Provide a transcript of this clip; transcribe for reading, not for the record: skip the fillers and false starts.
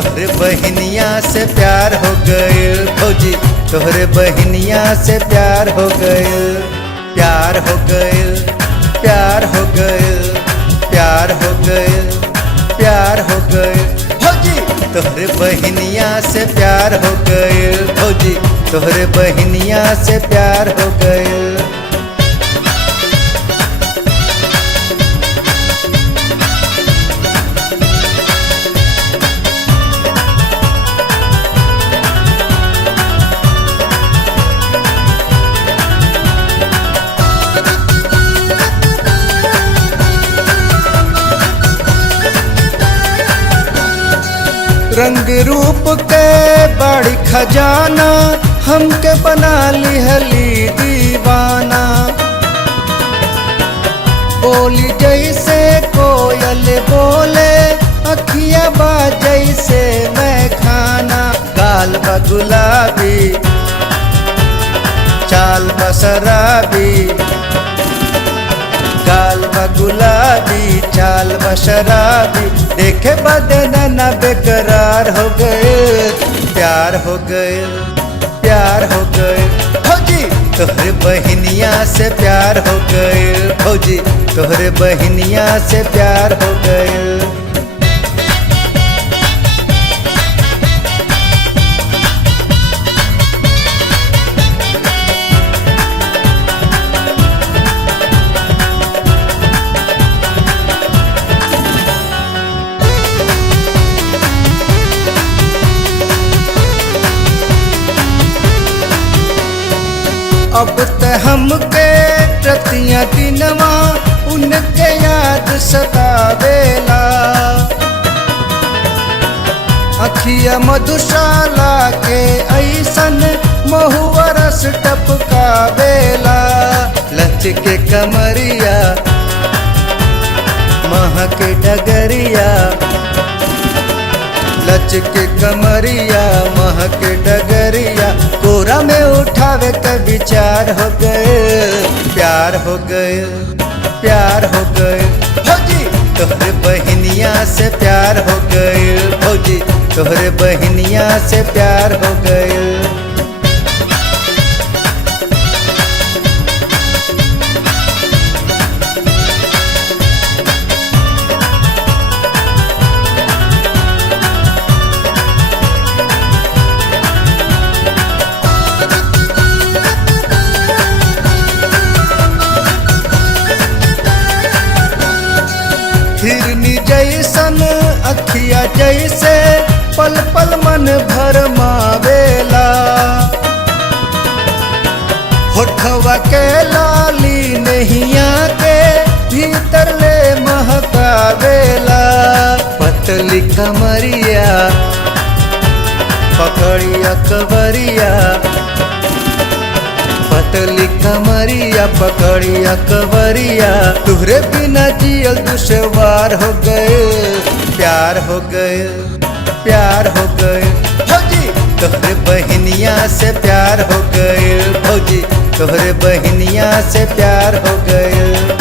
तोहरे बहनिया से प्यार हो गइल भौजी, तोहरे बहनिया से प्यार हो गइल। प्यार हो गइल, प्यार हो गइल, प्यार हो गइल, प्यार हो गइल भौजी, तोहरे बहनिया से प्यार हो गइल भौजी, तोहरे बहनिया से प्यार हो गइल। रंग रूप के बड़ी खजाना हमके बना लिहली दीवाना। बोली जैसे कोयल बोले, अखिया बा जैसे मैं खाना। गाल बा गुलाबी, चाल बा शराबी, गाल बा गुलाबी, चाल बा शराबी। देखे बदना न बेकरार हो गए, प्यार हो गए, प्यार हो गए भौजी, तोहरे बहनिया से प्यार हो गए भौजी, तोहरे बहनिया से प्यार हो गए। अब त हमके रतिया दिनवा उनके याद सतावेला। अखिया मधुशाला के ऐसन महुआ रस टपकावेला। लचके कमरिया महक डगरिया, लचके कमरिया महक डगरिया। कोरा में उठावे का विचार हो गए, प्यार हो गए, प्यार हो गए भौजी, तोहरे बहनिया से प्यार हो गए भौजी, तोहरे बहनिया से प्यार हो गए। हिरनी जैसन अखिया जैसे पल पल मन भर मावेला। होठवा के लाली नहिया के भीतर ले महकावेला। पतली कमरिया पकड़िया कवरिया, पतली कमरिया पकड़िया कवरिया। तुहरे बिना जियल दुश्वार हो गए, प्यार हो गए, प्यार हो गए भौजी, तोहरे बहनिया से प्यार हो गए भौजी, तोहरे बहनिया से प्यार हो गए।